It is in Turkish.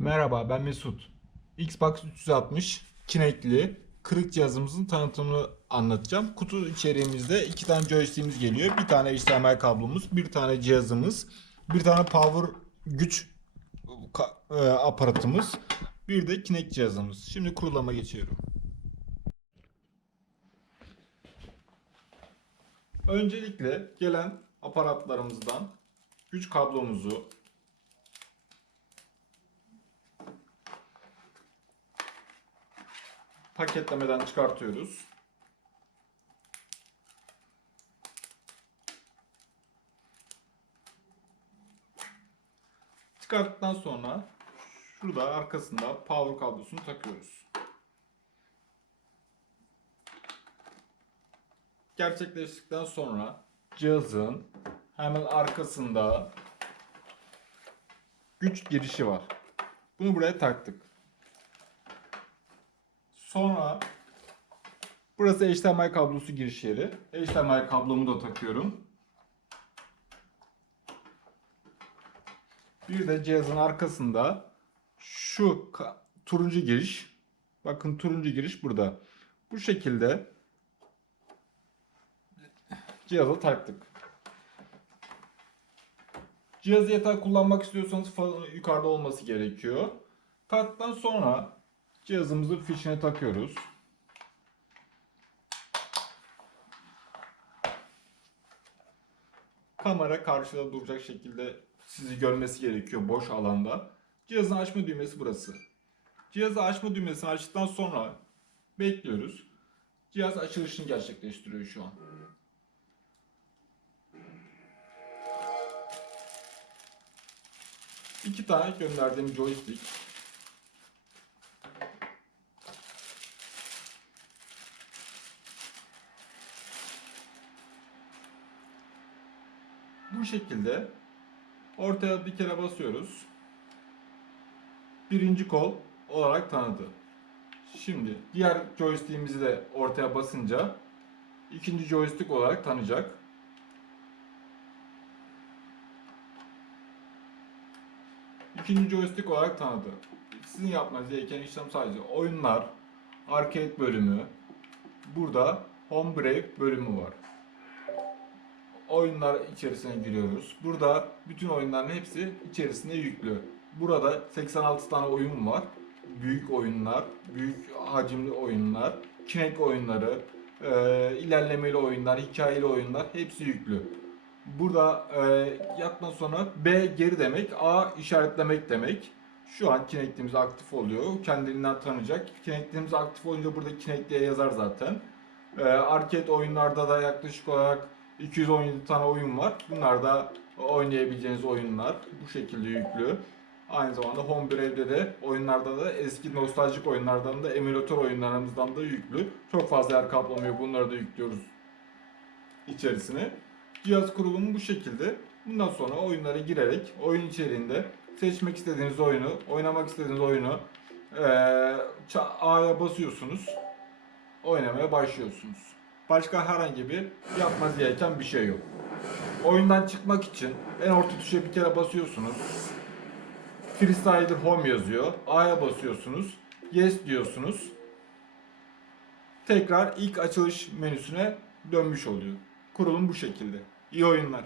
Merhaba ben Mesut. Xbox 360 Kinect'li kırık cihazımızın tanıtımını anlatacağım. Kutu içeriğimizde iki tane joystick'imiz geliyor. Bir tane HDMI kablomuz, bir tane cihazımız, bir tane power güç e, aparatımız, bir de Kinect cihazımız. Şimdi kurulama geçiyorum. Öncelikle gelen aparatlarımızdan güç kablomuzu paketlemeden çıkartıyoruz. Çıkarttıktan sonra şurada arkasında power kablosunu takıyoruz. Gerçekleştikten sonra cihazın hemen arkasında güç girişi var. Bunu buraya taktık. Sonra burası HDMI kablosu giriş yeri. HDMI kablomu da takıyorum. Bir de cihazın arkasında şu turuncu giriş. Bakın turuncu giriş burada. Bu şekilde cihaza taktık. Cihazı yatağa kullanmak istiyorsanız yukarıda olması gerekiyor. Taktıktan sonra cihazımızın fişine takıyoruz. Kamera karşıda duracak şekilde sizi görmesi gerekiyor boş alanda. Cihazın açma düğmesi burası. Cihazı açma düğmesini açtıktan sonra bekliyoruz. Cihaz açılışını gerçekleştiriyor şu an. İki tane gönderdiğim joystick. Bu şekilde ortaya bir kere basıyoruz. Birinci kol olarak tanıdı. Şimdi diğer joystick'imizi de ortaya basınca ikinci joystick olarak tanıyacak. İkinci joystick olarak tanıdı. Sizin yapmanız gereken işlem sadece oyunlar, arcade bölümü, burada home brave bölümü var. Oyunlar içerisine giriyoruz. Burada bütün oyunların hepsi içerisinde yüklü. Burada 86 tane oyun var. Büyük oyunlar, büyük hacimli oyunlar, Kinect oyunları, e, ilerlemeli oyunlar, hikayeli oyunlar hepsi yüklü. Burada e, yaptıktan sonra B geri demek, A işaretlemek demek. Şu an Kinect'imiz aktif oluyor. Kendiliğinden tanıyacak. Kinect'imiz aktif olunca burada Kinect diye yazar zaten. E, arcade oyunlarda da yaklaşık olarak 217 tane oyun var. Bunlar da oynayabileceğiniz oyunlar. Bu şekilde yüklü. Aynı zamanda Homebrave'de de oyunlarda da eski nostaljik oyunlardan da emülatör oyunlarımızdan da yüklü. Çok fazla yer kaplamıyor. Bunları da yüklüyoruz içerisine. Cihaz kurulumu bu şekilde. Bundan sonra oyunlara girerek oyun içeriğinde seçmek istediğiniz oyunu, oynamak istediğiniz oyunu ça- A'ya basıyorsunuz. Oynamaya başlıyorsunuz. Başka herhangi bir yapmanız gereken bir şey yok. Oyundan çıkmak için en orta tuşa bir kere basıyorsunuz. Freestyle Home yazıyor. A'ya basıyorsunuz. Yes diyorsunuz. Tekrar ilk açılış menüsüne dönmüş oluyor. Kurulum bu şekilde. İyi oyunlar.